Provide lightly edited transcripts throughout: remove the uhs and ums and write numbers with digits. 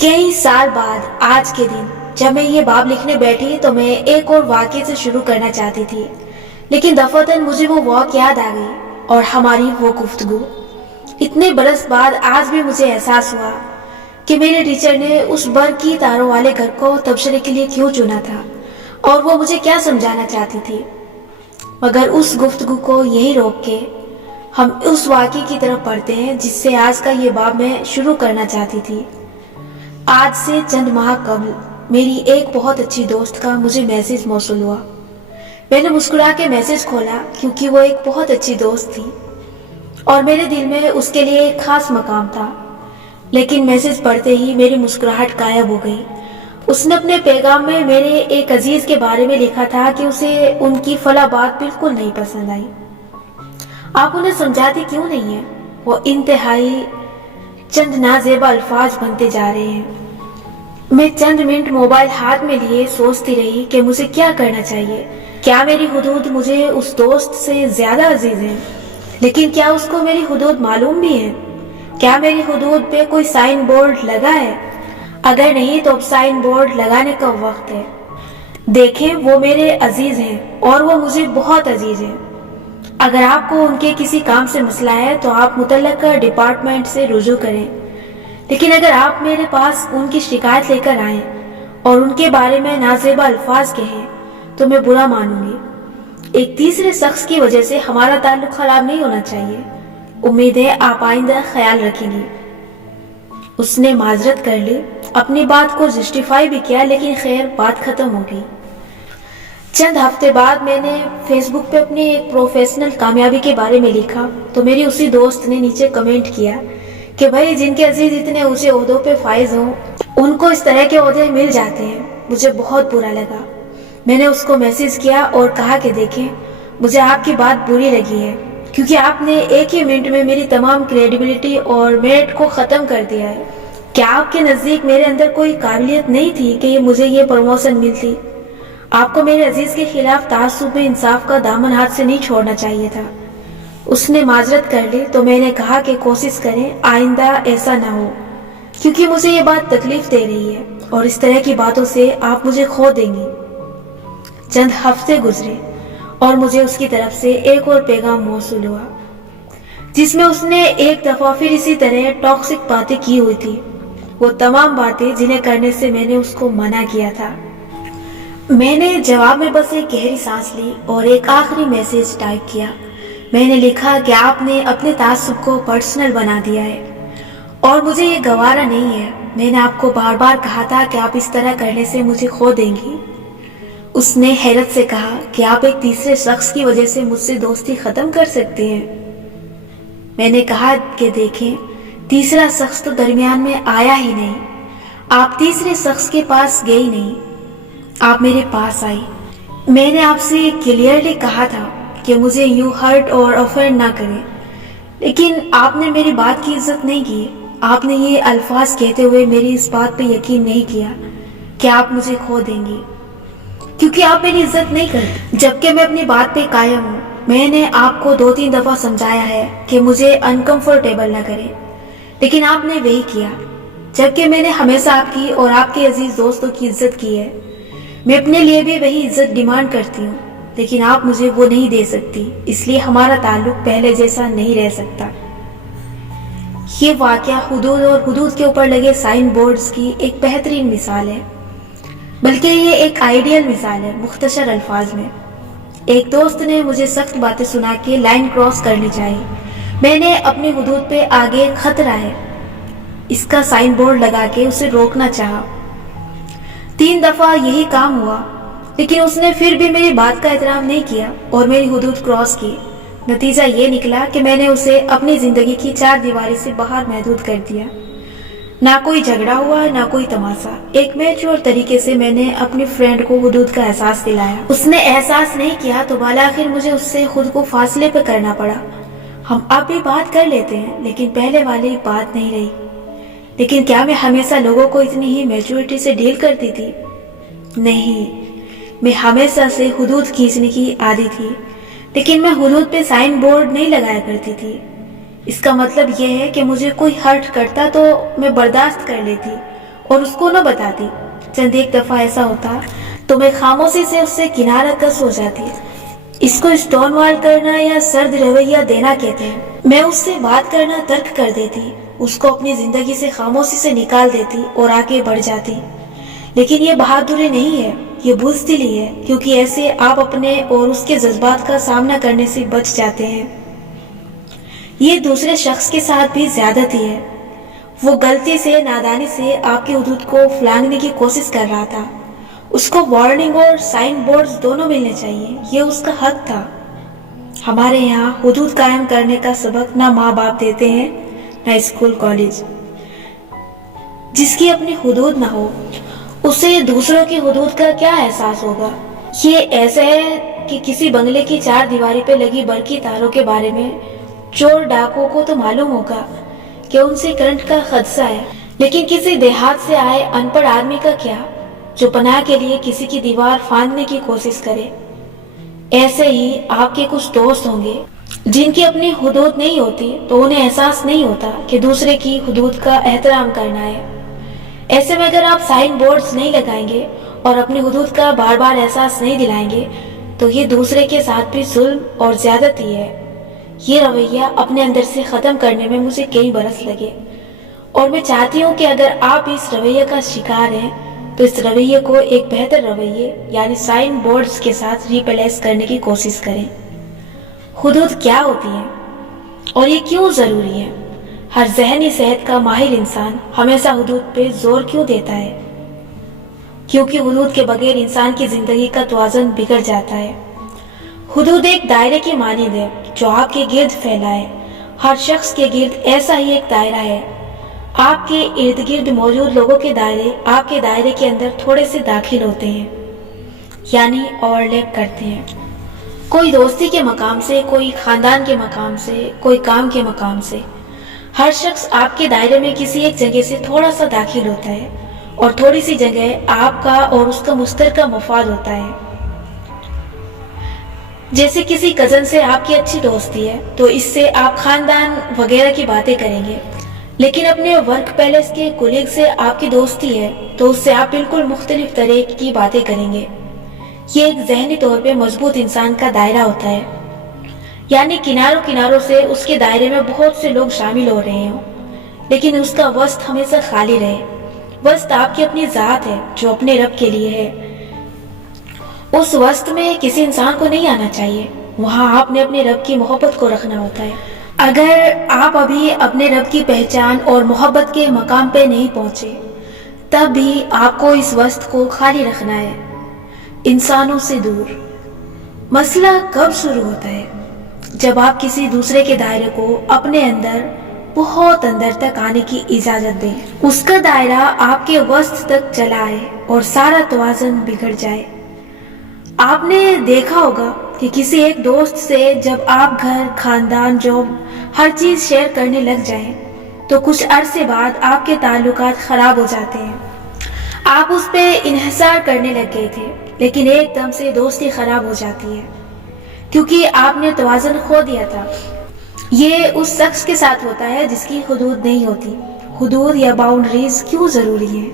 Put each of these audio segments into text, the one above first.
کئی سال بعد آج کے دن جب میں یہ باب لکھنے بیٹھی تو میں ایک اور واقعے سے شروع کرنا چاہتی تھی، لیکن دفعتاً مجھے وہ واقعہ یاد آ گئی اور ہماری وہ گفتگو۔ اتنے برس بعد آج بھی مجھے احساس ہوا کہ میرے ٹیچر نے اس برقی تاروں والے گھر کو تبصرے کے لیے کیوں چنا تھا اور وہ مجھے کیا سمجھانا چاہتی تھی۔ مگر اس گفتگو کو یہی روک کے ہم اس واقعے کی طرف بڑھتے ہیں جس سے آج کا یہ باب میں شروع کرنا چاہتی تھی۔ آج سے چند ماہ قبل میری ایک بہت اچھی دوست کا مجھے میسج موصول ہوا۔ میں نے مسکرا کے میسج کھولا کیونکہ وہ ایک بہت اچھی دوست تھی اور میرے دل میں اس کے لیے ایک خاص مقام تھا، لیکن میسج پڑھتے ہی میری مسکراہٹ غائب ہو گئی۔ اس نے اپنے پیغام میں میرے ایک عزیز کے بارے میں لکھا تھا کہ اسے ان کی فلاں بات بالکل نہیں پسند آئی۔ آپ انہیں سمجھاتے کیوں نہیں ہیں؟ وہ انتہائی چند نازیبا الفاظ بنتے جا رہے ہیں۔ میں چند منٹ موبائل ہاتھ میں لیے سوچتی رہی کہ مجھے کیا کرنا چاہیے۔ کیا میری حدود مجھے اس دوست سے زیادہ عزیز ہیں؟ لیکن کیا اس کو میری حدود معلوم بھی ہیں؟ کیا میری حدود پہ کوئی سائن بورڈ لگا ہے؟ اگر نہیں تو اب سائن بورڈ لگانے کا وقت ہے۔ دیکھیں، وہ میرے عزیز ہیں اور وہ مجھے بہت عزیز ہیں۔ اگر آپ کو ان کے کسی کام سے مسئلہ ہے تو آپ متعلقہ ڈپارٹمنٹ سے رجوع کریں، لیکن اگر آپ میرے پاس ان کی شکایت لے کر آئیں اور ان کے بارے میں نازیبا الفاظ کہیں تو میں برا مانوں گی۔ ایک تیسرے شخص کی وجہ سے ہمارا تعلق خراب نہیں ہونا چاہیے۔ امید ہے آپ آئندہ خیال رکھیں گی۔ اس نے معذرت کر لی، اپنی بات کو جسٹیفائی بھی کیا، لیکن خیر بات ختم ہو گئی۔ چند ہفتے بعد میں نے فیس بک پہ اپنی ایک پروفیشنل کامیابی کے بارے میں لکھا تو میری اسی دوست نے نیچے کمنٹ کیا کہ بھائی، جن کے عزیز اتنے اونچے عہدوں پہ فائز ہوں ان کو اس طرح کے عہدے مل جاتے ہیں۔ مجھے بہت برا لگا۔ میں نے اس کو میسج کیا اور کہا کہ دیکھیں، مجھے آپ کی بات بری لگی ہے کیونکہ آپ نے ایک ہی منٹ میں میری تمام کریڈیبلٹی اور میرٹ کو ختم کر دیا ہے۔ کیا آپ کے نزدیک میرے اندر کوئی قابلیت نہیں تھی کہ مجھے یہ پروموشن ملتی؟ آپ کو میرے عزیز کے خلاف تعصب میں انصاف کا دامن ہاتھ سے نہیں چھوڑنا چاہیے تھا۔ اس نے معذرت کر لی تو میں نے کہا کہ کوشش کریں آئندہ ایسا نہ ہو، کیونکہ مجھے یہ بات تکلیف دے رہی ہے اور اس طرح کی باتوں سے آپ مجھے کھو دیں گی۔ چند ہفتے گزرے اور مجھے اس کی طرف سے ایک اور پیغام موصول ہوا جس میں اس نے ایک دفعہ پھر اسی طرح ٹاکسک باتیں کی ہوئی تھی، وہ تمام باتیں جنہیں کرنے سے میں نے اس کو منع کیا تھا۔ میں نے جواب میں بس ایک گہری سانس لی اور ایک آخری میسج ٹائپ کیا۔ میں نے لکھا کہ آپ نے اپنے تعصب کو پرسنل بنا دیا ہے اور مجھے یہ گوارا نہیں ہے۔ میں نے آپ کو بار بار کہا تھا کہ آپ اس طرح کرنے سے مجھے کھو دیں گی۔ اس نے حیرت سے کہا کہ آپ ایک تیسرے شخص کی وجہ سے مجھ سے دوستی ختم کر سکتے ہیں۔ میں نے کہا کہ دیکھیں، تیسرا شخص تو درمیان میں آیا ہی نہیں۔ آپ تیسرے شخص کے پاس گئی نہیں، آپ میرے پاس آئی۔ میں نے آپ سے کلیئرلی کہا تھا کہ مجھے یوں ہرٹ اور آفینڈ نہ کریں، لیکن آپ نے میری بات کی عزت نہیں کی۔ آپ نے یہ الفاظ کہتے ہوئے میری اس بات پہ یقین نہیں کیا کہ آپ مجھے کھو دیں گی، کیونکہ آپ میری عزت نہیں کرتے، جبکہ میں اپنی بات پہ قائم ہوں۔ میں نے آپ کو 2-3 دفعہ سمجھایا ہے کہ مجھے انکمفرٹیبل نہ کریں، لیکن آپ نے وہی کیا، جبکہ میں نے ہمیشہ آپ کی اور آپ کے عزیز دوستوں کی عزت کی ہے۔ میں اپنے لیے بھی وہی عزت ڈیمانڈ کرتی ہوں، لیکن آپ مجھے وہ نہیں دے سکتی، اس لیے ہمارا تعلق پہلے جیسا نہیں رہ سکتا۔ یہ واقعہ حدود اور حدود کے اوپر لگے سائن بورڈز کی ایک بہترین مثال ہے، بلکہ یہ ایک آئیڈیل مثال ہے۔ مختصر الفاظ میں، ایک دوست نے مجھے سخت باتیں سنا کے لائن کراس کرنی چاہیے۔ میں نے اپنی حدود پہ آگے خطرہ ہے اس کا سائن بورڈ لگا کے اسے روکنا چاہا۔ 3 دفعہ یہی کام ہوا، لیکن اس نے پھر بھی میری بات کا احترام نہیں کیا اور میری حدود کراس کی۔ نتیجہ یہ نکلا کہ میں نے اسے اپنی زندگی کی 4 دیواری سے باہر محدود کر دیا۔ نہ کوئی جھگڑا ہوا، نہ کوئی تماشا۔ ایک میچور طریقے سے میں نے اپنی فرینڈ کو حدود کا احساس دلایا۔ اس نے احساس نہیں کیا تو بالآخر مجھے اس سے خود کو فاصلے پہ کرنا پڑا۔ ہم اب بھی بات کر لیتے ہیں، لیکن پہلے والی بات نہیں رہی۔ لیکن کیا میں ہمیشہ لوگوں کو اتنی ہی میچورٹی سے ڈیل کرتی تھی؟ نہیں، میں ہمیشہ سے حدود کھینچنے کی عادی تھی، لیکن میں حدود پہ سائن بورڈ نہیں لگایا کرتی تھی۔ اس کا مطلب یہ ہے کہ مجھے کوئی ہرٹ کرتا تو میں برداشت کر لیتی اور اس کو نہ بتاتی۔ چند ایک دفعہ ایسا ہوتا تو میں خاموشی سے اس سے کنارہ کش ہو جاتی۔ اس کو اسٹون وال کرنا یا سرد رویہ دینا کہتے ہیں۔ میں اس سے بات کرنا ترک کر دیتی، اس کو اپنی زندگی سے خاموشی سے نکال دیتی اور آگے بڑھ جاتی۔ لیکن یہ بہادری نہیں ہے، یہ بزدلی ہے، کیونکہ ایسے آپ اپنے اور اس کے جذبات کا سامنا کرنے سے بچ جاتے ہیں۔ یہ دوسرے شخص کے ساتھ بھی زیادتی ہے۔ وہ غلطی سے، نادانی سے آپ کی حدود کو پھلانگنے کی کوشش کر رہا تھا۔ اس کو وارننگ اور سائن بورڈز دونوں ملنے چاہیے، یہ اس کا حق تھا۔ ہمارے یہاں حدود قائم کرنے کا سبق نہ ماں باپ دیتے ہیں نہ اسکول کالج۔ جس کی اپنی حدود نہ ہو اسے دوسروں کی حدود کا کیا احساس ہوگا؟ یہ ایسا ہے کہ کسی بنگلے کی چار دیواری پہ لگی برقی تاروں کے بارے میں چور ڈاکوں کو تو معلوم ہوگا کہ ان سے کرنٹ کا خدشہ ہے، لیکن کسی دیہات سے آئے ان پڑھ آدمی کا کیا، جو پناہ کے لیے کسی کی دیوار پھاندنے کی کوشش کرے۔ ایسے ہی آپ کے کچھ دوست ہوں گے جن کی اپنی حدود نہیں ہوتی تو انہیں احساس نہیں ہوتا کہ دوسرے کی حدود کا احترام کرنا ہے۔ ایسے میں اگر آپ سائن بورڈز نہیں لگائیں گے اور اپنی حدود کا بار بار احساس نہیں دلائیں گے تو یہ دوسرے کے ساتھ بھی ظلم اور زیادتی ہے۔ یہ رویہ اپنے اندر سے ختم کرنے میں مجھے کئی برس لگے، اور میں چاہتی ہوں کہ اگر آپ اس رویے کا شکار ہیں تو اس رویے کو ایک بہتر رویے یعنی سائن بورڈز کے ساتھ ریپلیس کرنے کی کوشش کریں۔ حدود کیا ہوتی ہیں اور یہ کیوں ضروری ہے؟ ہر ذہنی صحت کا ماہر انسان ہمیشہ حدود پہ زور کیوں دیتا ہے؟ کیونکہ حدود کے بغیر انسان کی زندگی کا توازن بگڑ جاتا ہے۔ حدود ایک دائرے کی مانند ہے جو آپ کے گرد پھیلا ہے۔ ہر شخص کے گرد ایسا ہی ایک دائرہ ہے۔ آپ کے ارد گرد موجود لوگوں کے دائرے آپ کے دائرے کے اندر تھوڑے سے داخل ہوتے ہیں، یعنی اوور لیپ کرتے ہیں۔ کوئی دوستی کے مقام سے، کوئی خاندان کے مقام سے، کوئی کام کے مقام سے۔ ہر شخص آپ کے دائرے میں کسی ایک جگہ سے تھوڑا سا داخل ہوتا ہے، اور تھوڑی سی جگہ آپ کا اور اس کا مشترکہ مفاد ہوتا ہے۔ جیسے کسی کزن سے آپ کی اچھی دوستی ہے تو اس سے آپ خاندان وغیرہ کی باتیں کریں گے، لیکن اپنے ورک پیلیس کے کولیگ سے آپ کی دوستی ہے تو اس سے آپ بالکل مختلف طرح کی باتیں کریں گے۔ یہ ایک ذہنی طور پہ مضبوط انسان کا دائرہ ہوتا ہے، یعنی کناروں سے اس کے دائرے میں بہت سے لوگ شامل ہو رہے ہوں، لیکن اس کا وسط ہمیشہ خالی رہے۔ وسط آپ کی اپنی ذات ہے جو اپنے رب کے لیے ہے۔ اس وسط میں کسی انسان کو نہیں آنا چاہیے، وہاں آپ نے اپنے رب کی محبت کو رکھنا ہوتا ہے۔ اگر آپ ابھی اپنے رب کی پہچان اور محبت کے مقام پہ نہیں پہنچے تب بھی آپ کو اس وسط کو خالی رکھنا ہے، انسانوں سے دور۔ مسئلہ کب شروع ہوتا ہے؟ جب آپ کسی دوسرے کے دائرے کو اپنے اندر، بہت اندر تک آنے کی اجازت دیں، اس کا دائرہ آپ کے وسط تک چلا آئے اور سارا توازن بگڑ جائے۔ آپ نے دیکھا ہوگا کہ کسی ایک دوست سے جب آپ گھر، خاندان، جاب، ہر چیز شیئر کرنے لگ جائیں تو کچھ عرصے بعد آپ کے تعلقات خراب ہو جاتے ہیں۔ آپ اس پہ انحصار کرنے لگ گئے تھے، لیکن ایک دم سے دوستی خراب ہو جاتی ہے کیونکہ آپ نے توازن کھو دیا تھا۔ یہ اس شخص کے ساتھ ہوتا ہے جس کی حدود نہیں ہوتی۔ حدود یا باؤنڈریز کیوں ضروری ہیں؟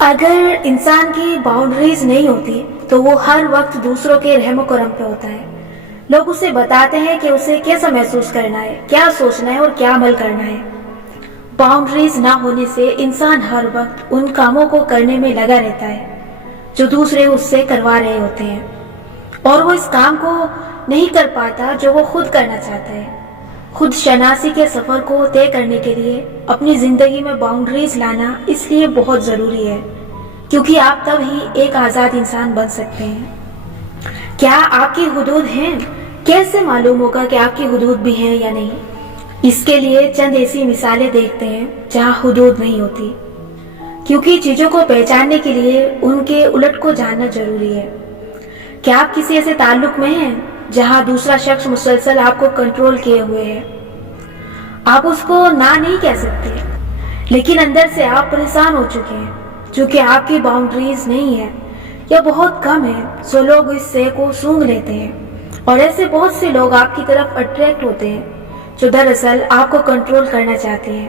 اگر انسان کی باؤنڈریز نہیں ہوتی تو وہ ہر وقت دوسروں کے رحم و کرم پہ ہوتا ہے۔ لوگ اسے بتاتے ہیں کہ اسے کیسا محسوس کرنا ہے، کیا سوچنا ہے اور کیا عمل کرنا ہے۔ باؤنڈریز نہ ہونے سے انسان ہر وقت ان کاموں کو کرنے میں لگا رہتا ہے جو دوسرے اس سے کروا رہے ہوتے ہیں، اور وہ اس کام کو نہیں کر پاتا جو وہ خود کرنا چاہتا ہے۔ خود شناسی کے سفر کو طے کرنے کے لیے اپنی زندگی میں باؤنڈریز لانا اس لیے بہت ضروری ہے، کیونکہ آپ تب ہی ایک آزاد انسان بن سکتے ہیں۔ کیا آپ کی حدود ہیں؟ کیسے معلوم ہوگا کہ آپ کی حدود بھی ہیں یا نہیں؟ اس کے لیے چند ایسی مثالیں دیکھتے ہیں جہاں حدود نہیں ہوتی، کیونکہ چیزوں کو پہچاننے کے لیے ان کے الٹ کو جاننا ضروری ہے۔ کیا آپ کسی ایسے تعلق میں ہیں جہاں دوسرا شخص مسلسل آپ کو کنٹرول کیے ہوئے ہے؟ آپ اس کو نہ نہیں کہہ سکتے، لیکن اندر سے آپ پریشان ہو چکے ہیں چونکہ آپ کی باؤنڈریز نہیں ہے یا بہت کم ہے، سو لوگ اس سے کو سونگھ لیتے ہیں، اور ایسے بہت سے لوگ آپ کی طرف اٹریکٹ ہوتے ہیں جو دراصل آپ کو کنٹرول کرنا چاہتے ہیں۔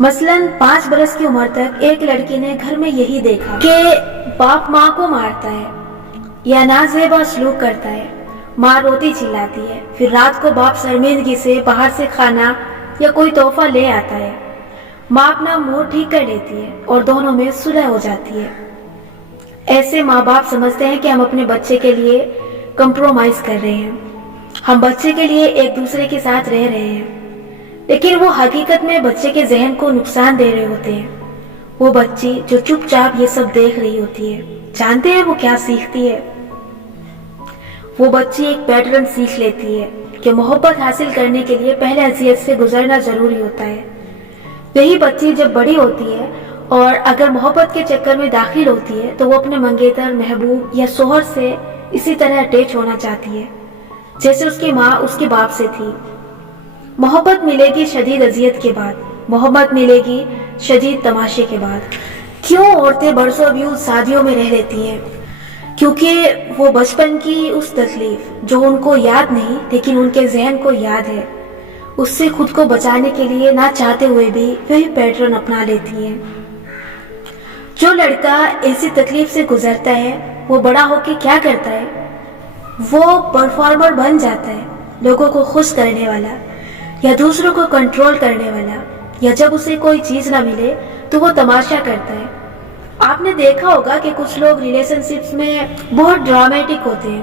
مثلاً 5 برس کی عمر تک ایک لڑکی نے گھر میں یہی دیکھا کہ باپ ماں کو مارتا ہے یا نازیبا سلوک کرتا ہے، ماں روتی چلاتی ہے، پھر رات کو باپ شرمندگی سے باہر سے کھانا یا کوئی تحفہ لے آتا ہے، ماں اپنا موڈ ٹھیک کر لیتی ہے اور دونوں میں صلح ہو جاتی ہے۔ ایسے ماں باپ سمجھتے ہیں کہ ہم اپنے بچے کے لیے کمپرومائز کر رہے ہیں، ہم بچے کے لیے ایک دوسرے کے ساتھ رہ رہے ہیں، لیکن وہ حقیقت میں بچے کے ذہن کو نقصان دے رہے ہوتے ہیں۔ وہ بچی جو چپ چاپ یہ سب دیکھ رہی ہوتی ہے، جانتے ہیں وہ کیا سیکھتی ہے؟ وہ بچی ایک پیٹرن سیکھ لیتی ہے کہ محبت حاصل کرنے کے لیے پہلے اذیت سے گزرنا ضروری ہوتا ہے۔ یہی بچی جب بڑی ہوتی ہے اور اگر محبت کے چکر میں داخل ہوتی ہے تو وہ اپنے منگیتر، محبوب یا شوہر سے اسی طرح اٹیچ ہونا چاہتی ہے جیسے اس کی ماں اس کے باپ سے تھی۔ محبت ملے گی شدید اذیت کے بعد، محبت ملے گی شدید تماشے کے بعد۔ کیوں عورتیں برسوں بیوز شادیوں میں رہ لیتی ہیں؟ کیونکہ وہ بچپن کی اس تکلیف جو ان کو یاد نہیں لیکن ان کے ذہن کو یاد ہے، اس سے خود کو بچانے کے لیے نہ چاہتے ہوئے بھی وہی پیٹرن اپنا لیتی ہیں۔ جو لڑکا ایسی تکلیف سے گزرتا ہے وہ بڑا ہو کے کیا کرتا ہے؟ وہ پرفارمر بن جاتا ہے، لوگوں کو خوش کرنے والا یا دوسروں کو کنٹرول کرنے والا، یا جب اسے کوئی چیز نہ ملے تو وہ تماشا کرتا ہے۔ آپ نے دیکھا ہوگا کہ کچھ لوگ ریلیشن شپس میں بہت ڈرامیٹک ہوتے ہیں،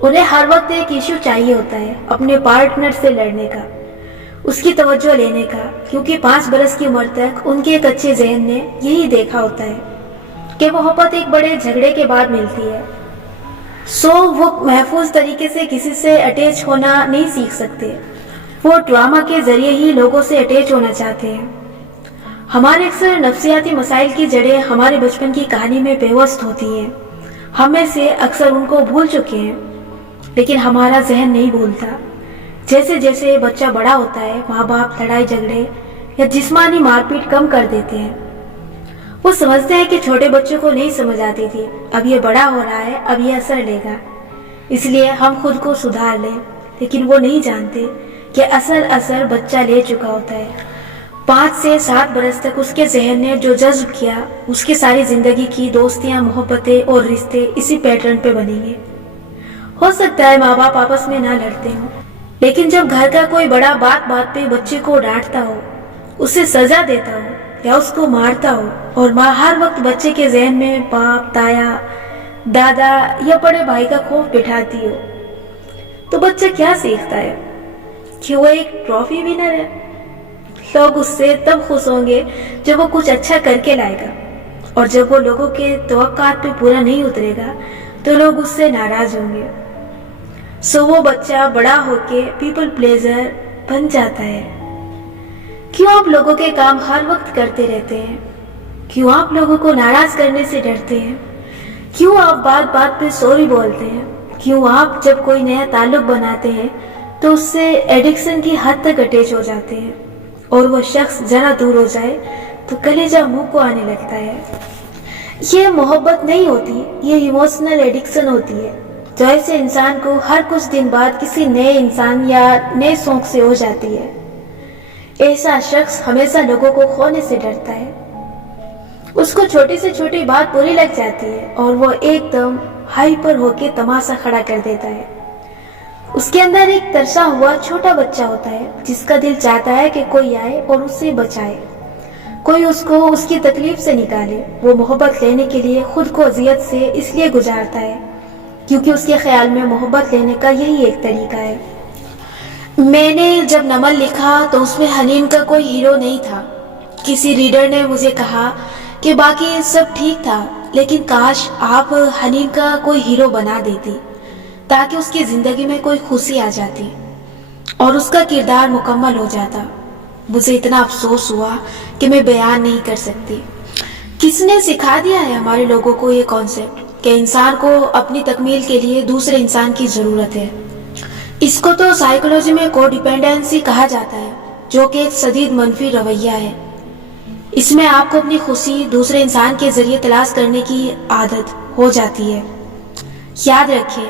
انہیں ہر وقت ایک ایشو چاہیے ہوتا ہے اپنے پارٹنر سے لڑنے کا، اس کی توجہ لینے کا، کیونکہ 5 برس کی عمر تک ان کے ایک اچھے ذہن نے یہی دیکھا ہوتا ہے کہ محبت ایک بڑے جھگڑے کے بعد ملتی ہے۔ وہ محفوظ طریقے سے کسی سے اٹیچ ہونا نہیں سیکھ سکتے، وہ ڈرامہ کے ذریعے ہی لوگوں سے اٹیچ ہونا چاہتے ہیں۔ ہمارے اکثر نفسیاتی مسائل کی جڑیں ہمارے بچپن کی کہانی میں پیوست ہوتی ہیں، ہم میں سے اکثر ان کو بھول چکے ہیں لیکن ہمارا ذہن نہیں بھولتا۔ جیسے جیسے بچہ بڑا ہوتا ہے ماں باپ لڑائی جھگڑے یا جسمانی مار پیٹ کم کر دیتے ہیں۔ وہ سمجھتے ہیں کہ چھوٹے بچوں کو نہیں سمجھ آتی تھی، اب یہ بڑا ہو رہا ہے، اب یہ اثر لے گا، اس لیے ہم خود کو سدھار لیں، لیکن وہ نہیں جانتے کہ اثر بچہ لے چکا ہوتا ہے۔ 5 سے 7 برس تک اس کے ذہن نے جو جذب کیا، اس کی ساری زندگی کی دوستیاں، محبتیں اور رشتے اسی پیٹرن پہ بنیں گے۔ ہو سکتا ہے ماں باپ آپس میں نہ لڑتے ہوں، لیکن جب گھر کا کوئی بڑا بات بات پہ بچے کو ڈانٹتا ہو، اسے سزا دیتا ہو یا اس کو مارتا ہو، اور ماں ہر وقت بچے کے ذہن میں باپ، تایا، دادا یا بڑے بھائی کا خوف بٹھاتی ہو، تو بچہ کیا سیکھتا ہے؟ کہ وہ ایک ٹرافی ونر ہے۔ لوگ اس سے تب خوش ہوں گے جب وہ کچھ اچھا کر کے لائے گا، اور جب وہ لوگوں کے توقعات پہ پورا نہیں اترے گا تو لوگ اس سے ناراض ہوں گے۔ وہ بچہ بڑا ہو کے پیپل پلیزر بن جاتا ہے۔ کیوں آپ لوگوں کے کام ہر وقت کرتے رہتے ہیں؟ کیوں آپ لوگوں کو ناراض کرنے سے ڈرتے ہیں؟ کیوں آپ بات بات پہ سوری بولتے ہیں؟ کیوں آپ جب کوئی نیا تعلق بناتے ہیں تو اس سے ایڈکشن کی حد تک اٹیچ ہو جاتے ہیں، اور وہ شخص ذرا دور ہو جائے تو کلیجہ منہ کو آنے لگتا ہے؟ یہ محبت نہیں ہوتی، یہ ایموشنل ایڈکشن ہوتی ہے، جو ایسے انسان کو ہر کچھ دن بعد کسی نئے انسان یا نئے شوق سے ہو جاتی ہے۔ ایسا شخص ہمیشہ لوگوں کو کھونے سے ڈرتا ہے، اس کو چھوٹی سے چھوٹی بات بری لگ جاتی ہے اور وہ ایک دم ہائپر ہو کے تماشا کھڑا کر دیتا ہے۔ اس کے اندر ایک ترسا ہوا چھوٹا بچہ ہوتا ہے جس کا دل چاہتا ہے کہ کوئی آئے اور اسے بچائے، کوئی اس کو اس کی تکلیف سے نکالے۔ وہ محبت لینے کے لیے خود کو اذیت سے اس لیے گزارتا ہے کیونکہ اس کے خیال میں محبت لینے کا یہی ایک طریقہ ہے۔ میں نے جب نمل لکھا تو اس میں حنین کا کوئی ہیرو نہیں تھا۔ کسی ریڈر نے مجھے کہا کہ باقی سب ٹھیک تھا، لیکن کاش آپ حنین کا کوئی ہیرو بنا دیتی تاکہ اس کی زندگی میں کوئی خوشی آ جاتی اور اس کا کردار مکمل ہو جاتا۔ مجھے اتنا افسوس ہوا کہ میں بیان نہیں کر سکتی۔ کس نے سکھا دیا ہے ہمارے لوگوں کو یہ کانسیپٹ کہ انسان کو اپنی تکمیل کے لیے دوسرے انسان کی ضرورت ہے؟ اس کو تو سائیکولوجی میں کو ڈیپینڈنسی کہا جاتا ہے، جو کہ ایک شدید منفی رویہ ہے۔ اس میں آپ کو اپنی خوشی دوسرے انسان کے ذریعے تلاش کرنے کی عادت ہو جاتی ہے۔ یاد رکھیں،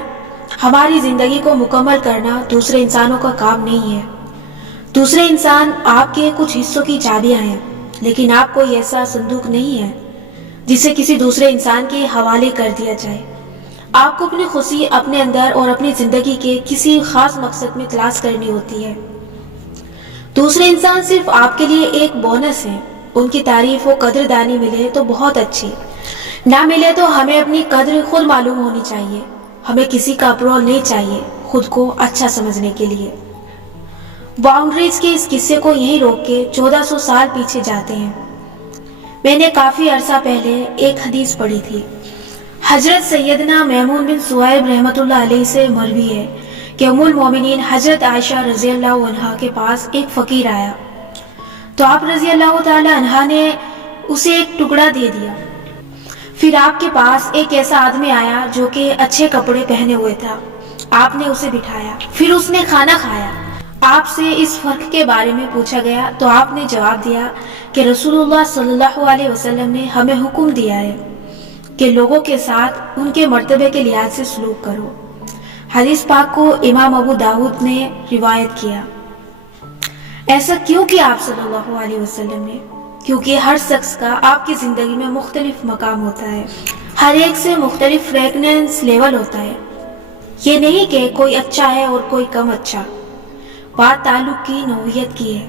ہماری زندگی کو مکمل کرنا دوسرے انسانوں کا کام نہیں ہے۔ دوسرے انسان آپ کے کچھ حصوں کی چابیاں ہیں، لیکن آپ کوئی ایسا صندوق نہیں ہے جسے کسی دوسرے انسان کے حوالے کر دیا جائے۔ آپ کو اپنی خوشی اپنے اندر اور اپنی زندگی کے کسی خاص مقصد میں تلاش کرنی ہوتی ہے۔ دوسرے انسان صرف آپ کے لیے ایک بونس ہے۔ ان کی تعریف و قدردانی ملے تو بہت اچھی، نہ ملے تو ہمیں اپنی قدر خود معلوم ہونی چاہیے۔ ہمیں کسی کا اپروول نہیں چاہیے خود کو اچھا سمجھنے کے لیے۔ باؤنڈریز کے اس قصے کو یہیں روک کے 1400 سال پیچھے جاتے ہیں۔ میں نے کافی عرصہ پہلے ایک حدیث پڑھی تھی۔ حضرت سیدنا میمون بن سہیب رحمۃ اللہ علیہ سے مروی ہے کہ ام المومنین حضرت عائشہ رضی اللہ عنہا کے پاس ایک فقیر آیا تو آپ رضی اللہ تعالی عنہا نے اسے ایک ٹکڑا دے دیا۔ پھر آپ کے پاس ایک ایسا آدمی آیا جو کہ اچھے کپڑے پہنے ہوئے تھا۔ آپ نے اسے بٹھایا، پھر اس نے کھانا کھایا۔ آپ سے اس فرق کے بارے میں پوچھا گیا تو آپ نے جواب دیا کہ رسول اللہ صلی اللہ علیہ وسلم نے ہمیں حکم دیا ہے کہ لوگوں کے ساتھ ان کے مرتبے کے لحاظ سے سلوک کرو۔ حدیث پاک کو امام ابو داؤد نے روایت کیا۔ ایسا کیوں کیا آپ صلی اللہ علیہ وسلم نے؟ کیونکہ ہر شخص کا آپ کی زندگی میں مختلف مقام ہوتا ہے، ہر ایک سے مختلف فریگننس لیول ہوتا ہے۔ یہ نہیں کہ کوئی اچھا ہے اور کوئی کم اچھا، بات تعلق کی نوعیت کی ہے۔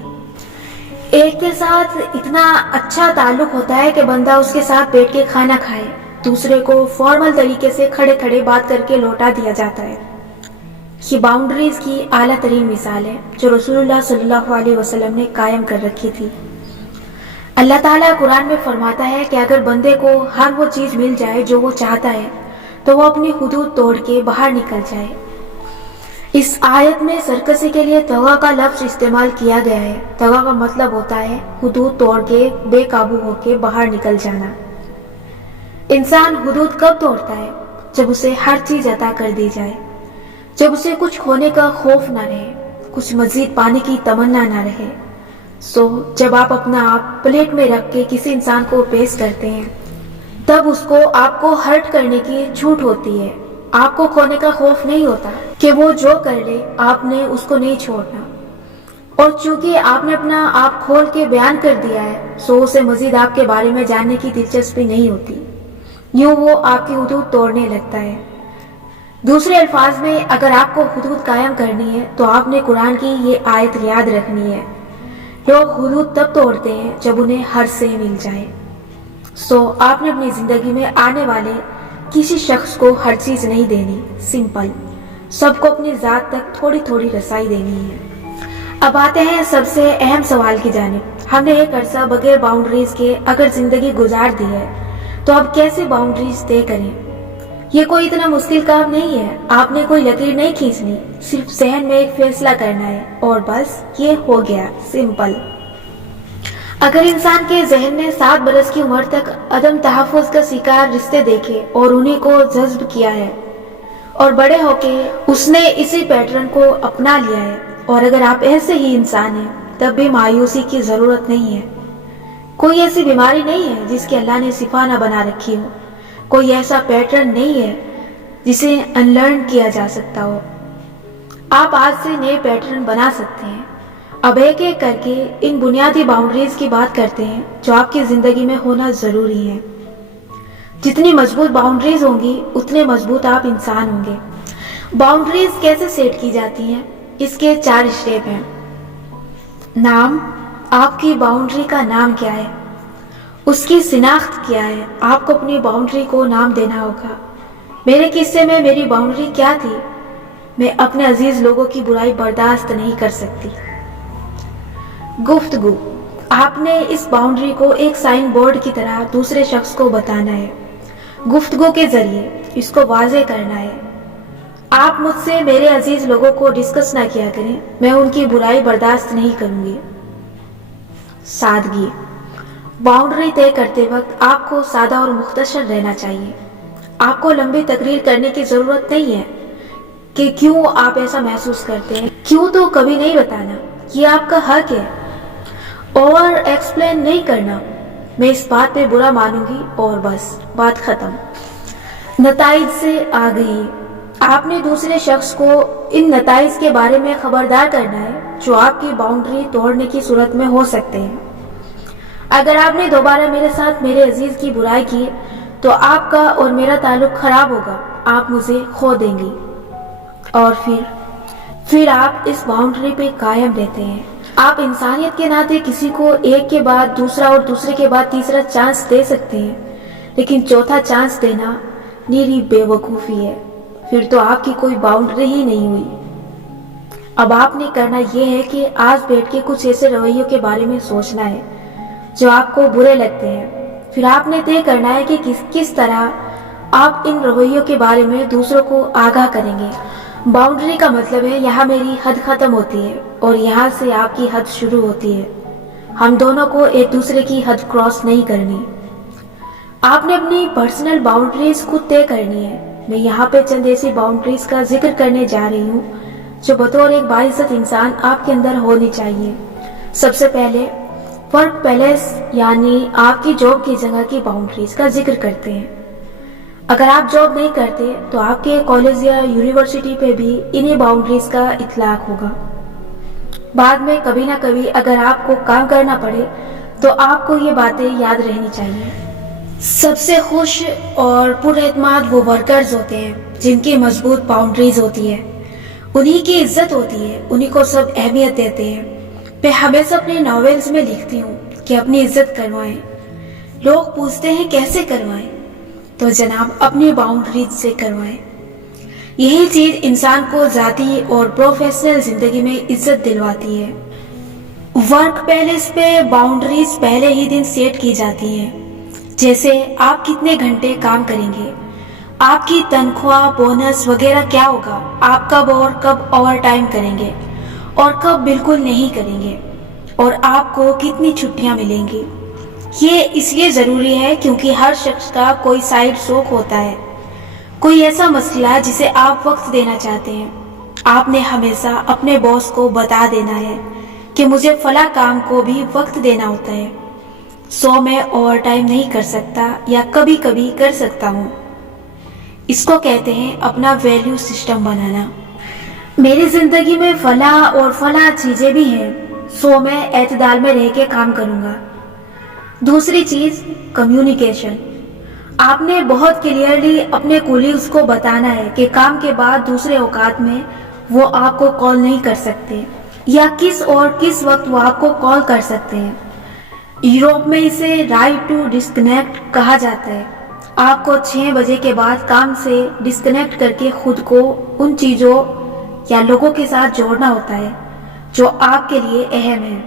ایک کے ساتھ اتنا اچھا تعلق ہوتا ہے کہ بندہ اس کے ساتھ بیٹھ کے کھانا کھائے، دوسرے کو فارمل طریقے سے کھڑے کھڑے بات کر کے لوٹا دیا جاتا ہے۔ یہ باؤنڈریز کی اعلیٰ ترین مثال ہے جو رسول اللہ صلی اللہ علیہ وسلم نے قائم کر رکھی تھی۔ اللہ تعالیٰ قرآن میں فرماتا ہے کہ اگر بندے کو ہر وہ چیز مل جائے جو وہ چاہتا ہے تو وہ اپنی حدود توڑ کے باہر نکل جائے۔ اس آیت میں سرکشی کے لیے طغیٰ کا لفظ استعمال کیا گیا ہے۔ طغیٰ کا مطلب ہوتا ہے حدود توڑ کے بے قابو ہو کے باہر نکل جانا۔ انسان حدود کب توڑتا ہے؟ جب اسے ہر چیز عطا کر دی جائے، جب اسے کچھ کھونے کا خوف نہ رہے، کچھ مزید پانے کی تمنا نہ رہے۔ جب آپ اپنا آپ پلیٹ میں رکھ کے کسی انسان کو پیش کرتے ہیں تب اس کو آپ کو ہرٹ کرنے کی چھوٹ ہوتی ہے۔ آپ کو کھونے کا خوف نہیں ہوتا کہ وہ جو کر لے آپ نے اس کو نہیں چھوڑنا، اور چونکہ آپ نے اپنا آپ کھول کے بیان کر دیا ہے اسے مزید آپ کے بارے میں جاننے کی دلچسپی نہیں ہوتی، یوں وہ آپ کی حدود توڑنے لگتا ہے۔ دوسرے الفاظ میں اگر آپ کو حدود قائم کرنی ہے تو آپ نے قرآن کی یہ آیت یاد رکھنی ہے۔ لوگ حدود تب توڑتے ہیں جب انہیں ہر سے مل جائے۔ آپ نے اپنی زندگی میں آنے والے کسی شخص کو ہر چیز نہیں دینی، سمپل، سب کو اپنی ذات تک تھوڑی تھوڑی رسائی دینی ہے۔ اب آتے ہیں سب سے اہم سوال کی جانب۔ ہم نے ایک عرصہ بغیر باؤنڈریز کے اگر زندگی گزار دی ہے تو اب کیسے باؤنڈریز طے کریں؟ یہ کوئی اتنا مشکل کام نہیں ہے، آپ نے کوئی لکیر نہیں کھینچنی، صرف ذہن میں ایک فیصلہ کرنا ہے اور بس یہ ہو گیا، سمپل۔ اگر انسان کے ذہن نے 7 برس کی عمر تک عدم تحفظ کا شکار رشتے دیکھے اور انہیں کو جذب کیا ہے اور بڑے ہو کے اس نے اسی پیٹرن کو اپنا لیا ہے، اور اگر آپ ایسے ہی انسان ہیں تب بھی مایوسی کی ضرورت نہیں ہے۔ کوئی ایسی بیماری نہیں ہے جس کی اللہ نے شفا نہ بنا رکھی ہو، کوئی ایسا پیٹرن نہیں ہے جسے انلرن کیا جا سکتا ہو۔ آپ آج سے نئے پیٹرن بنا سکتے ہیں۔ اب ایک ایک کر کے ان بنیادی باؤنڈریز کی بات کرتے ہیں جو آپ کی زندگی میں ہونا ضروری ہے۔ جتنی مضبوط باؤنڈریز ہوں گی اتنے مضبوط آپ انسان ہوں گے۔ باؤنڈریز کیسے سیٹ کی جاتی ہیں؟ اس کے 4 اسٹیپ ہیں۔ نام، آپ کی باؤنڈری کا نام کیا ہے؟ اس کی شناخت کیا ہے؟ آپ کو اپنی باؤنڈری کو نام دینا ہوگا۔ میرے قصے میں میری باؤنڈری کیا تھی؟ میں اپنے عزیز لوگوں کی برائی برداشت نہیں کر سکتی۔ گفتگو، آپ نے اس باؤنڈری کو ایک سائن بورڈ کی طرح دوسرے شخص کو بتانا ہے۔ گفتگو کے ذریعے اس کو واضح کرنا ہے۔ آپ مجھ سے میرے عزیز لوگوں کو ڈسکس نہ کیا کریں، میں ان کی برائی برداشت نہیں کروں گی۔ سادگی، باؤنڈری طے کرتے وقت آپ کو سادہ اور مختصر رہنا چاہیے۔ آپ کو لمبی تقریر کرنے کی ضرورت نہیں ہے کہ کیوں آپ ایسا محسوس کرتے ہیں، کیوں تو کبھی نہیں بتانا، یہ آپ کا حق ہے۔ اور ایکسپلین نہیں کرنا، میں اس بات پہ برا مانوں گی اور بس بات ختم۔ نتائج سے آگہی، آپ نے دوسرے شخص کو ان نتائج کے بارے میں خبردار کرنا ہے جو آپ کی باؤنڈری توڑنے کی صورت میں ہو سکتے ہیں۔ اگر آپ نے دوبارہ میرے ساتھ میرے عزیز کی برائی کی تو آپ کا اور میرا تعلق خراب ہوگا، آپ مجھے کھو دیں گی، اور پھر آپ اس باؤنڈری پہ قائم رہتے ہیں۔ آپ انسانیت کے ناطے کسی کو ایک کے بعد دوسرا اور دوسرے کے بعد تیسرا چانس دے سکتے ہیں، لیکن چوتھا چانس دینا نیری بے وقوفی ہے، پھر تو آپ کی کوئی باؤنڈری ہی نہیں ہوئی۔ اب آپ نے کرنا یہ ہے کہ آج بیٹھ کے کچھ ایسے رویوں کے بارے میں سوچنا ہے جو آپ کو برے لگتے ہیں، پھر آپ نے طے کرنا ہے کہ کس طرح آپ ان رویوں کے بارے میں دوسروں کو آگاہ کریں گے۔ باؤنڈری کا مطلب ہے یہاں میری حد ختم ہوتی ہے اور یہاں سے آپ کی حد شروع ہوتی ہے۔ ہم دونوں کو ایک دوسرے کی حد کراس نہیں کرنی۔ آپ نے اپنی پرسنل باؤنڈریز خود طے کرنی ہے۔ میں یہاں پہ چند ایسی باؤنڈریز کا ذکر کرنے جا رہی ہوں جو بطور ایک باعزت انسان آپ کے اندر ہونی چاہیے۔ سب سے پہلے ورک پیلیس یعنی آپ کی جاب کی جگہ کی باؤنڈریز کا ذکر کرتے ہیں۔ اگر آپ جاب نہیں کرتے تو آپ کے کالج یا یونیورسٹی پہ بھی انہی باؤنڈریز کا اطلاق ہوگا۔ بعد میں کبھی نہ کبھی اگر آپ کو کام کرنا پڑے تو آپ کو یہ باتیں یاد رہنی چاہیے۔ سب سے خوش اور پر اعتماد وہ ورکرز ہوتے ہیں جن کی مضبوط باؤنڈریز ہوتی ہے، انہی کی عزت ہوتی ہے، انہی کو سب اہمیت دیتے ہیں۔ میں ہمیشہ اپنے ناولز میں لکھتی ہوں کہ اپنی عزت کروائیں۔ لوگ پوچھتے ہیں کیسے کروائیں؟ تو جناب اپنی باؤنڈریز سے کروائیں۔ یہی چیز انسان کو ذاتی اور پروفیشنل زندگی میں عزت دلواتی ہے۔ ورک پلیس پہ باؤنڈریز پہلے ہی دن سیٹ کی جاتی ہیں، جیسے آپ کتنے گھنٹے کام کریں گے، آپ کی تنخواہ، بونس وغیرہ کیا ہوگا، آپ کب اور کب اوور ٹائم کریں گے اور کب بالکل نہیں کریں گے، اور آپ کو کتنی چھٹیاں ملیں گی۔ یہ اس لیے ضروری ہے کیونکہ ہر شخص کا کوئی سائیڈ شوق ہوتا ہے، کوئی ایسا مسئلہ جسے آپ وقت دینا چاہتے ہیں۔ آپ نے ہمیشہ اپنے باس کو بتا دینا ہے کہ مجھے فلاں کام کو بھی وقت دینا ہوتا ہے، سو میں اوور ٹائم نہیں کر سکتا یا کبھی کبھی کر سکتا ہوں۔ اس کو کہتے ہیں اپنا ویلیو سسٹم بنانا۔ میری زندگی میں فلاں اور فلاں چیزیں بھی ہیں، سو میں اعتدال میں رہ کے کام کروں گا۔ دوسری چیز کمیونیکیشن۔ آپ نے بہت کلیئرلی اپنے کولیگز کو بتانا ہے کہ کام کے بعد دوسرے اوقات میں وہ آپ کو کال نہیں کر سکتے یا کس وقت وہ آپ کو کال کر سکتے ہیں۔ یورپ میں اسے رائٹ ٹو ڈسکنیکٹ کہا جاتا ہے۔ آپ کو 6 بجے کے بعد کام سے ڈسکنیکٹ کر کے خود کو ان چیزوں یا لوگوں کے ساتھ جوڑنا ہوتا ہے جو آپ کے لیے اہم ہے۔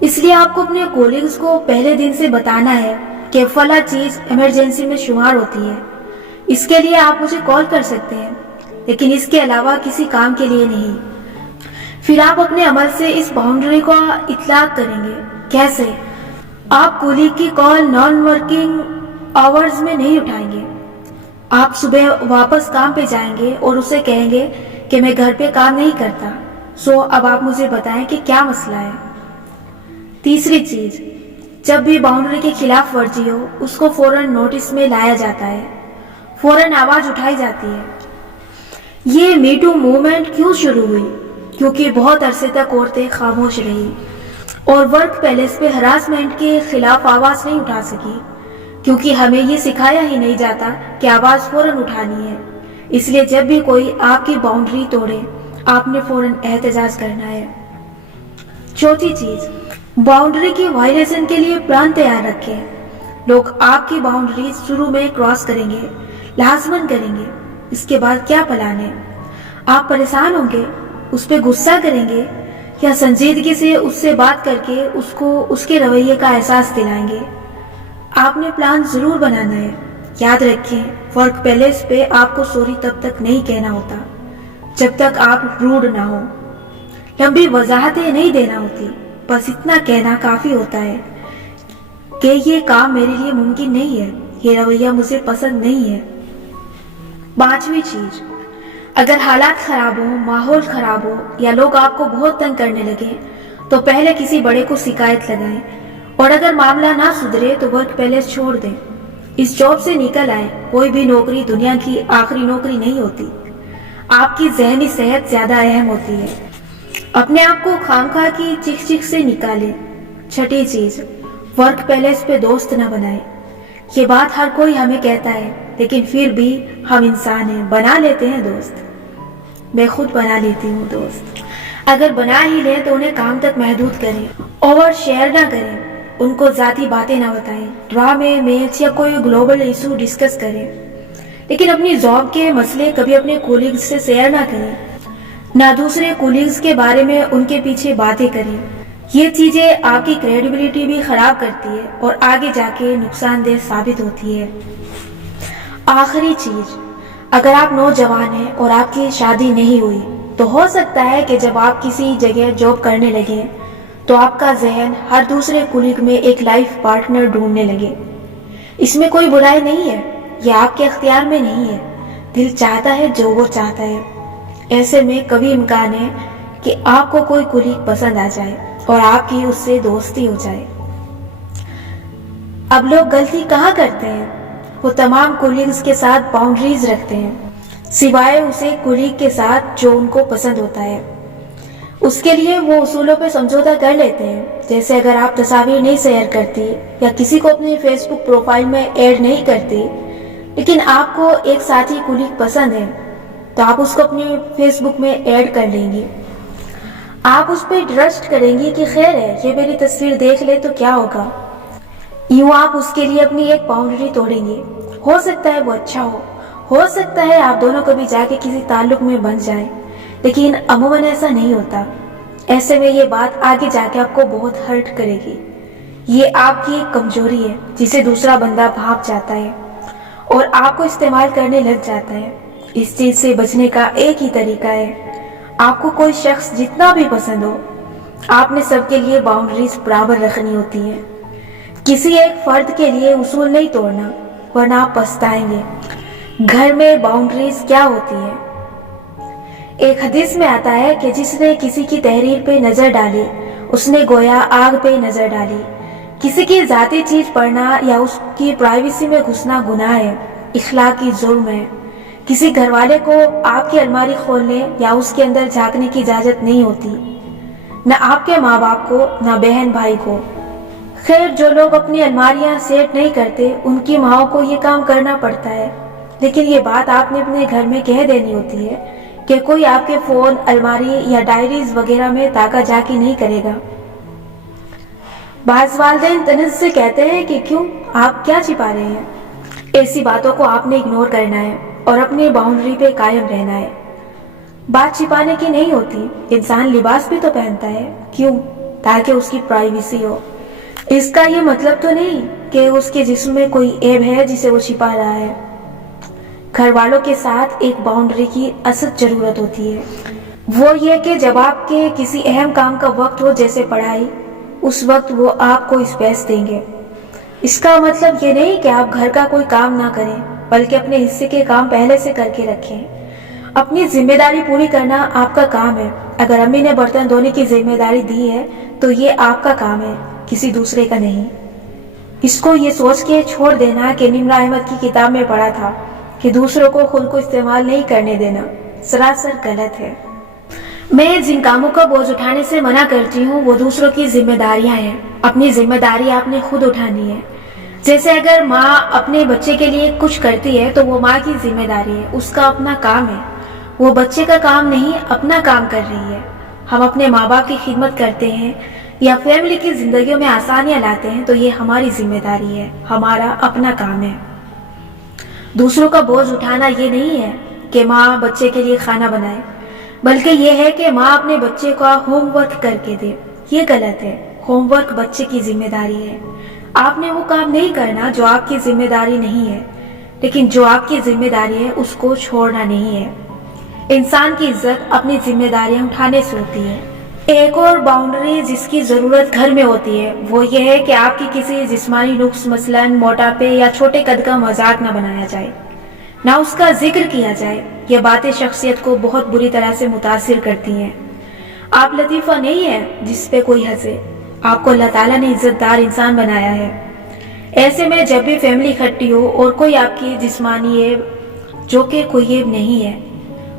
اس لیے آپ کو اپنے کولیگز کو پہلے دن سے بتانا ہے کہ فلاں چیز ایمرجنسی میں شمار ہوتی ہے، اس کے لیے آپ مجھے کال کر سکتے ہیں، لیکن اس کے علاوہ کسی کام کے لیے نہیں۔ پھر آپ اپنے عمل سے اس باؤنڈری کو اطلاق کریں گے۔ کیسے؟ آپ کولیگ کی کال نان ورکنگ آورز میں نہیں اٹھائیں گے۔ آپ صبح واپس کام پہ جائیں گے اور اسے کہیں گے کہ میں گھر پہ کام نہیں کرتا، سو اب آپ مجھے بتائیں کہ کیا مسئلہ ہے۔ تیسری چیز، جب بھی باؤنڈری کے خلاف ورزی ہو اس کو فوراً نوٹس میں لایا جاتا ہے، فوراً آواز اٹھائی جاتی ہے۔ یہ می ٹو موومنٹ کیوں شروع ہوئی؟ کیونکہ بہت عرصے تک عورتیں خاموش رہی اور ورک پیلیس پہ ہراسمنٹ کے خلاف آواز نہیں اٹھا سکی، کیونکہ ہمیں یہ سکھایا ہی نہیں جاتا کہ آواز فوراً اٹھانی ہے۔ اس لیے جب بھی کوئی آپ کی باؤنڈری توڑے آپ نے فوراً احتجاج کرنا ہے۔ چوتھی چیز، باؤنڈری کی وائلیشن کے لیے پلان تیار رکھیں۔ لوگ آپ کی باؤنڈری شروع میں کراس کریں گے، لازماً کریں گے، اس کے بعد کیا پلان ہے؟ آپ پریشان ہوں گے، اس پہ غصہ کریں گے یا سنجیدگی سے اس سے بات کر کے اس کو اس کے رویے کا احساس دلائیں گے؟ آپ نے پلان ضرور بنانا ہے۔ یاد رکھیں، ورک پیلیس پہ آپ کو سوری تب تک نہیں کہنا ہوتا جب تک آپ روڈ نہ ہو، لمبی وضاحتیں نہیں دینا ہوتی، بس اتنا کہنا کافی ہوتا ہے کہ یہ کام میرے لیے ممکن نہیں ہے، یہ رویہ مجھے پسند نہیں ہے۔ پانچویں چیز، اگر حالات خراب ہوں، ماحول خراب ہو یا لوگ آپ کو بہت تنگ کرنے لگے تو پہلے کسی بڑے کو شکایت لگائیں، اور اگر معاملہ نہ سدھرے تو ورک پیلیس چھوڑ دیں۔ اس جاب سے نکل آئے. کوئی بھی نوکری دنیا کی آخری نوکری نہیں ہوتی. آپ کی ذہنی صحت زیادہ اہم ہوتی ہے. اپنے آپ کو خامخواہ کی چک چک سے نکالیں. چھٹی چیز، ورک پیلیس پہ دوست نہ بنائیں. یہ بات ہر کوئی ہمیں کہتا ہے، لیکن پھر بھی ہم انسان ہیں، بنا لیتے ہیں دوست. میں خود بنا لیتی ہوں دوست. اگر بنا ہی لیں تو انہیں کام تک محدود کریں. اوور شیئر نہ کریں. ان کو ذاتی باتیں نہ بتائیں. ڈرامے، میچ یا کوئی گلوبل ایشو ڈسکس کریں. لیکن اپنی جاب کے مسئلے کبھی اپنے کولیگز سے شیئر نہ کریں. نہ دوسرے کولیگز کے بارے میں ان کے پیچھے باتیں کریں. یہ چیزیں آپ کی کریڈیبلٹی بھی خراب کرتی ہے اور آگے جا کے نقصان دہ ثابت ہوتی ہے. آخری چیز، اگر آپ نوجوان ہیں اور آپ کی شادی نہیں ہوئی تو ہو سکتا ہے کہ جب آپ کسی جگہ جاب کرنے لگیں تو آپ کا ذہن ہر دوسرے کولیگ میں ایک لائف پارٹنر ڈھونڈنے لگے. اس میں کوئی برائی نہیں ہے، یہ آپ کے اختیار میں نہیں ہے. دل چاہتا ہے جو وہ چاہتا ہے. ایسے میں کبھی امکان ہے کہ آپ کو کوئی کولیگ پسند آ جائے اور آپ کی اس سے دوستی ہو جائے. اب لوگ غلطی کہاں کرتے ہیں؟ وہ تمام کولیگز کے ساتھ باؤنڈریز رکھتے ہیں، سوائے اسے کولیگ کے ساتھ جو ان کو پسند ہوتا ہے. اس کے لیے وہ اصولوں پہ سمجھوتا کر لیتے ہیں. جیسے اگر آپ تصاویر نہیں شیئر کرتی یا کسی کو اپنی فیس بک پروفائل میں ایڈ نہیں کرتی، لیکن آپ کو ایک ساتھی کولیگ پسند ہے تو آپ اس کو اپنی فیس بک میں ایڈ کر لیں گی. آپ اس پہ ٹرسٹ کریں گی کہ خیر ہے، یہ میری تصویر دیکھ لے تو کیا ہوگا. یوں آپ اس کے لیے اپنی ایک باؤنڈری توڑیں گے. ہو سکتا ہے وہ اچھا ہو سکتا ہے آپ دونوں کبھی جا کے کسی تعلق میں بن جائیں، لیکن عموماً ایسا نہیں ہوتا. ایسے میں یہ بات آگے جا کے آپ کو بہت ہرٹ کرے گی. یہ آپ کی ایک کمزوری ہے جسے دوسرا بندہ بھانپ جاتا ہے اور آپ کو استعمال کرنے لگ جاتا ہے. اس چیز سے بچنے کا ایک ہی طریقہ ہے، آپ کو کوئی شخص جتنا بھی پسند ہو، آپ نے سب کے لیے باؤنڈریز برابر رکھنی ہوتی ہیں. کسی ایک فرد کے لیے اصول نہیں توڑنا، ورنہ آپ پچھتائیں گے. گھر میں باؤنڈریز کیا ہوتی ہے؟ ایک حدیث میں آتا ہے کہ جس نے کسی کی تحریر پہ نظر ڈالی اس نے گویا آگ پہ نظر ڈالی. کسی کی ذاتی چیز پڑھنا یا اس کی پرائیویسی میں گھسنا گناہ ہے، اخلاقی جرم ہے. کسی گھر والے کو آپ کی الماری کھولنے یا اس کے اندر جھانکنے کی اجازت نہیں ہوتی، نہ آپ کے ماں باپ کو، نہ بہن بھائی کو. خیر، جو لوگ اپنی الماریاں سیٹ نہیں کرتے ان کی ماؤں کو یہ کام کرنا پڑتا ہے. لیکن یہ بات آپ نے اپنے گھر میں کہہ دینی ہوتی ہے کہ کوئی آپ کے فون، الماری یا ڈائریز وغیرہ میں تاکہ جھانکی نہیں کرے گا. بعض والدین تنز سے کہتے ہیں کہ کیوں، آپ کیا چھپا رہے ہیں؟ ایسی باتوں کو آپ نے اگنور کرنا ہے اور اپنی باؤنڈری پہ قائم رہنا ہے. بات چھپانے کی نہیں ہوتی. انسان لباس بھی تو پہنتا ہے، کیوں؟ تاکہ اس کی پرائیویسی ہو. اس کا یہ مطلب تو نہیں کہ اس کے جسم میں کوئی عیب ہے جسے وہ چھپا رہا ہے. گھر والوں کے ساتھ ایک باؤنڈری کی اسد ضرورت ہوتی ہے، وہ یہ کہ جب آپ کے کسی اہم کام کا وقت ہو جیسے پڑھائی، اس وقت وہ آپ کو اسپیس دیں گے. اس کا مطلب یہ نہیں کہ آپ گھر کا کوئی کام نہ کریں، بلکہ اپنے حصے کے کام پہلے سے کر کے رکھیں. اپنی ذمہ داری پوری کرنا آپ کا کام ہے. اگر امی نے برتن دھونے کی ذمہ داری دی ہے تو یہ آپ کا کام ہے، کسی دوسرے کا نہیں. اس کو یہ سوچ کے چھوڑ دینا کہ نمرا احمد کی کتاب میں پڑھا تھا کہ دوسروں کو خود کو استعمال نہیں کرنے دینا، سراسر غلط ہے. میں جن کاموں کا بوجھ اٹھانے سے منع کرتی ہوں وہ دوسروں کی ذمہ داریاں ہیں. اپنی ذمہ داری آپ نے خود اٹھانی ہے. جیسے اگر ماں اپنے بچے کے لیے کچھ کرتی ہے تو وہ ماں کی ذمہ داری ہے، اس کا اپنا کام ہے. وہ بچے کا کام نہیں، اپنا کام کر رہی ہے. ہم اپنے ماں باپ کی خدمت کرتے ہیں یا فیملی کی زندگیوں میں آسانیاں لاتے ہیں تو یہ ہماری ذمہ داری ہے، ہمارا اپنا کام ہے. دوسروں کا بوجھ اٹھانا یہ نہیں ہے کہ ماں بچے کے لیے کھانا بنائے، بلکہ یہ ہے کہ ماں اپنے بچے کا ہوم ورک کر کے دے. یہ غلط ہے. ہوم ورک بچے کی ذمہ داری ہے. آپ نے وہ کام نہیں کرنا جو آپ کی ذمہ داری نہیں ہے، لیکن جو آپ کی ذمہ داری ہے اس کو چھوڑنا نہیں ہے. انسان کی عزت اپنی ذمہ داریاں اٹھانے سے ہوتی ہے. ایک اور باؤنڈری جس کی ضرورت گھر میں ہوتی ہے وہ یہ ہے کہ آپ کی کسی جسمانی نقص، مثلاً موٹاپے یا چھوٹے قد کا مذاق نہ بنایا جائے، نہ اس کا ذکر کیا جائے. یہ باتیں شخصیت کو بہت بری طرح سے متاثر کرتی ہیں. آپ لطیفہ نہیں ہیں جس پہ کوئی ہنسے. آپ کو اللہ تعالیٰ نے عزت دار انسان بنایا ہے. ایسے میں جب بھی فیملی اکٹھی ہو اور کوئی آپ کی جسمانی عیب جو کہ کوئی عیب نہیں ہے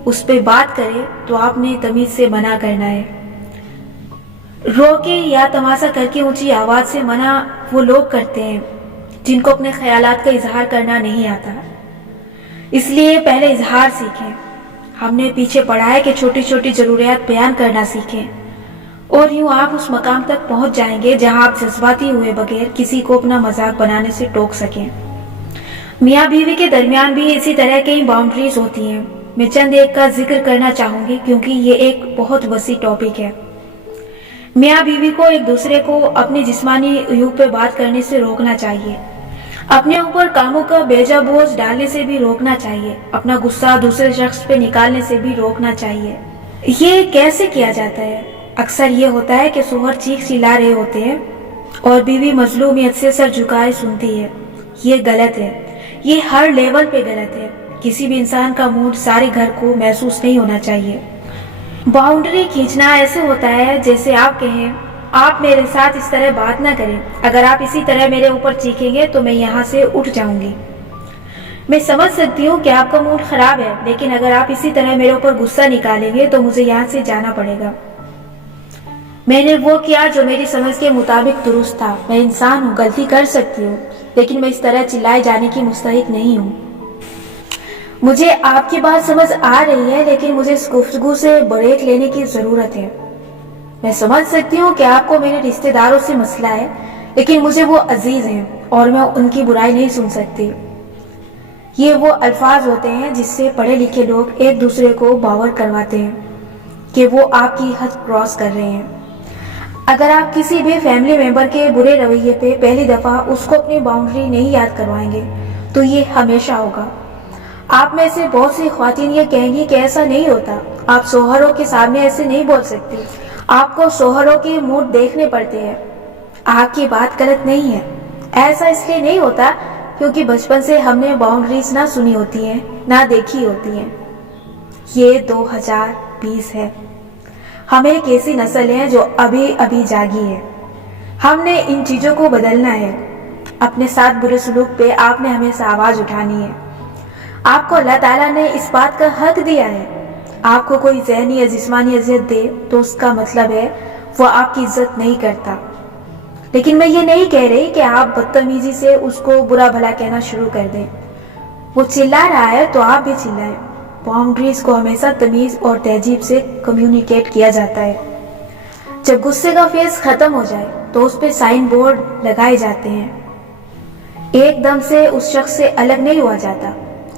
اس پہ بات کرے تو آپ نے تمیز سے منع کرنا ہے. رو کے یا تماشا کر کے اونچی آواز سے منع وہ لوگ کرتے ہیں جن کو اپنے خیالات کا اظہار کرنا نہیں آتا. اس لیے پہلے اظہار سیکھیں. ہم نے پیچھے پڑھا ہے کہ چھوٹی چھوٹی ضروریات بیان کرنا سیکھیں اور یوں آپ اس مقام تک پہنچ جائیں گے جہاں آپ جذباتی ہوئے بغیر کسی کو اپنا مذاق بنانے سے ٹوک سکیں. میاں بیوی کے درمیان بھی اسی طرح کی باؤنڈریز ہوتی ہیں. میں چند ایک کا ذکر کرنا چاہوں گی کیونکہ یہ ایک بہت وسیع ٹاپک ہے. میاں بیوی کو ایک دوسرے کو اپنی جسمانی عیوب پہ بات کرنے سے روکنا چاہیے. اپنے اوپر کاموں کا بیجا بوجھ ڈالنے سے بھی روکنا چاہیے. اپنا غصہ دوسرے شخص پہ نکالنے سے بھی روکنا چاہیے. یہ کیسے کیا جاتا ہے؟ اکثر یہ ہوتا ہے کہ شوہر چیخ چلا رہے ہوتے ہیں اور بیوی مظلومیت سے سر جھکائے سنتی ہے. یہ غلط ہے. یہ ہر لیول پہ غلط ہے. کسی بھی انسان کا موڈ سارے گھر کو محسوس نہیں ہونا چاہیے. باؤنڈری کھینچنا ایسے ہوتا ہے جیسے آپ کہیں آپ میرے ساتھ اس طرح بات نہ کریں. اگر آپ اسی طرح میرے اوپر چیخیں گے تو میں یہاں سے اٹھ جاؤں گی. میں سمجھ سکتی ہوں کہ آپ کا موڈ خراب ہے لیکن اگر آپ اسی طرح میرے اوپر غصہ نکالیں گے تو مجھے یہاں سے جانا پڑے گا. میں نے وہ کیا جو میری سمجھ کے مطابق درست تھا. میں انسان ہوں, غلطی کر سکتی ہوں لیکن میں اس طرح چلائے جانے کی مستحق نہیں ہوں. مجھے آپ کی بات سمجھ آ رہی ہے لیکن مجھے اس گفتگو سے بریک لینے کی ضرورت ہے. میں سمجھ سکتی ہوں کہ آپ کو میرے رشتہ داروں سے مسئلہ ہے لیکن مجھے وہ عزیز ہیں اور میں ان کی برائی نہیں سن سکتی. یہ وہ الفاظ ہوتے ہیں جس سے پڑھے لکھے لوگ ایک دوسرے کو باور کرواتے ہیں کہ وہ آپ کی حد کراس کر رہے ہیں. اگر آپ کسی بھی فیملی ممبر کے برے رویے پہ پہلی دفعہ اس کو اپنی باؤنڈری نہیں یاد کروائیں گے تو یہ ہمیشہ ہوگا. آپ میں سے بہت سی خواتین یہ کہیں گی کہ ایسا نہیں ہوتا. آپ شوہروں کے سامنے ایسے نہیں بول سکتی. آپ کو شوہروں کے موڈ دیکھنے پڑتے ہیں. آپ کی بات غلط نہیں ہے. ایسا اس لیے نہیں ہوتا کیونکہ بچپن سے ہم نے باؤنڈریز نہ سنی ہوتی ہیں نہ دیکھی ہوتی ہیں. یہ 2020 ہے. ہم ایک ایسی نسل ہے جو ابھی جاگی ہے. ہم نے ان چیزوں کو بدلنا ہے. اپنے ساتھ برے سلوک پہ آپ نے ہمیشہ آواز اٹھانی ہے. آپ کو اللہ تعالیٰ نے اس بات کا حق دیا ہے. آپ کو کوئی ذہنی یا جسمانی اذیت دے تو اس کا مطلب ہے وہ آپ کی عزت نہیں کرتا. لیکن میں یہ نہیں کہہ رہی کہ آپ بدتمیزی سے اس کو برا بھلا کہنا شروع کر دیں. وہ چلا رہا ہے تو آپ بھی چلائیں. باؤنڈریز کو ہمیشہ تمیز اور تہذیب سے کمیونیکیٹ کیا جاتا ہے. جب غصے کا فیز ختم ہو جائے تو اس پہ سائن بورڈ لگائے جاتے ہیں. ایک دم سے اس شخص سے الگ نہیں ہوا جاتا.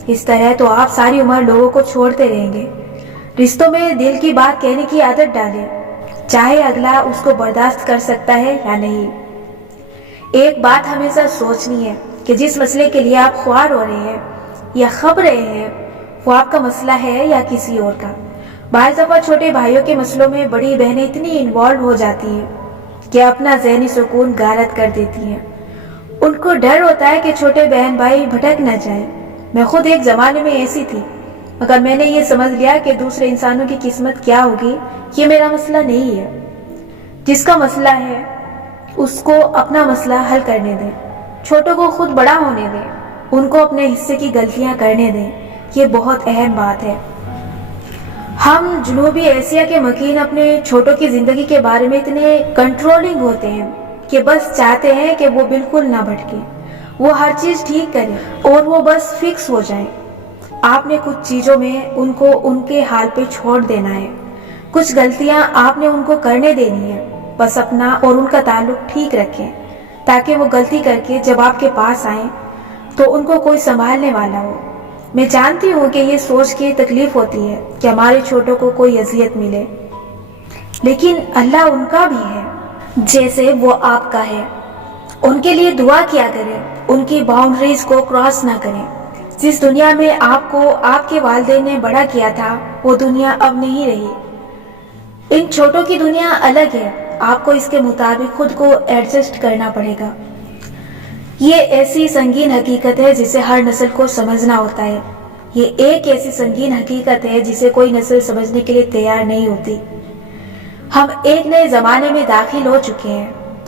اس طرح تو آپ ساری عمر لوگوں کو چھوڑتے رہیں گے. رشتوں میں دل کی بات کہنے کی عادت ڈالیں, چاہے اگلا اس کو برداشت کر سکتا ہے یا نہیں. ایک بات ہمیشہ سوچنی ہے کہ جس مسئلے کے لیے آپ خوار ہو رہے ہیں یا خب رہے ہیں وہ آپ کا مسئلہ ہے یا کسی اور کا. بعض دفعہ چھوٹے بھائیوں کے مسئلوں میں بڑی بہنیں اتنی انوالو ہو جاتی ہیں کہ اپنا ذہنی سکون غارت کر دیتی ہیں. ان کو ڈر ہوتا ہے کہ چھوٹے بہن بھائی بھٹک نہ جائیں. میں خود ایک زمانے میں ایسی تھی مگر میں نے یہ سمجھ لیا کہ دوسرے انسانوں کی قسمت کیا ہوگی یہ میرا مسئلہ نہیں ہے. جس کا مسئلہ ہے اس کو اپنا مسئلہ حل کرنے دیں. چھوٹوں کو خود بڑا ہونے دیں. ان کو اپنے حصے کی غلطیاں کرنے دیں. یہ بہت اہم بات ہے. ہم جنوبی ایشیا کے مکین اپنے چھوٹوں کی زندگی کے بارے میں اتنے کنٹرولنگ ہوتے ہیں کہ بس چاہتے ہیں کہ وہ بالکل نہ بھٹکے, وہ ہر چیز ٹھیک کریں اور وہ بس فکس ہو جائیں. آپ نے کچھ چیزوں میں ان کو ان کے حال پہ چھوڑ دینا ہے. کچھ غلطیاں آپ نے ان کو کرنے دینی ہے. بس اپنا اور ان کا تعلق ٹھیک رکھیں تاکہ وہ غلطی کر کے جب آپ کے پاس آئیں تو ان کو کوئی سنبھالنے والا ہو. میں جانتی ہوں کہ یہ سوچ کے تکلیف ہوتی ہے کہ ہمارے چھوٹوں کو کوئی اذیت ملے, لیکن اللہ ان کا بھی ہے جیسے وہ آپ کا ہے. ان کے لیے دعا کیا کریں. ان کی باؤنڈریز کو کراس نہ کریں. جس دنیا میں آپ کو آپ کے والدین نے بڑا کیا تھا وہ دنیا اب نہیں رہی. ان چھوٹوں کی دنیا الگ ہے. آپ کو اس کے مطابق خود کو ایڈجسٹ کرنا پڑے گا. یہ ایسی سنگین حقیقت ہے جسے ہر نسل کو سمجھنا ہوتا ہے. یہ ایک ایسی سنگین حقیقت ہے جسے کوئی نسل سمجھنے کے لیے تیار نہیں ہوتی. ہم ایک نئے زمانے میں داخل ہو چکے ہیں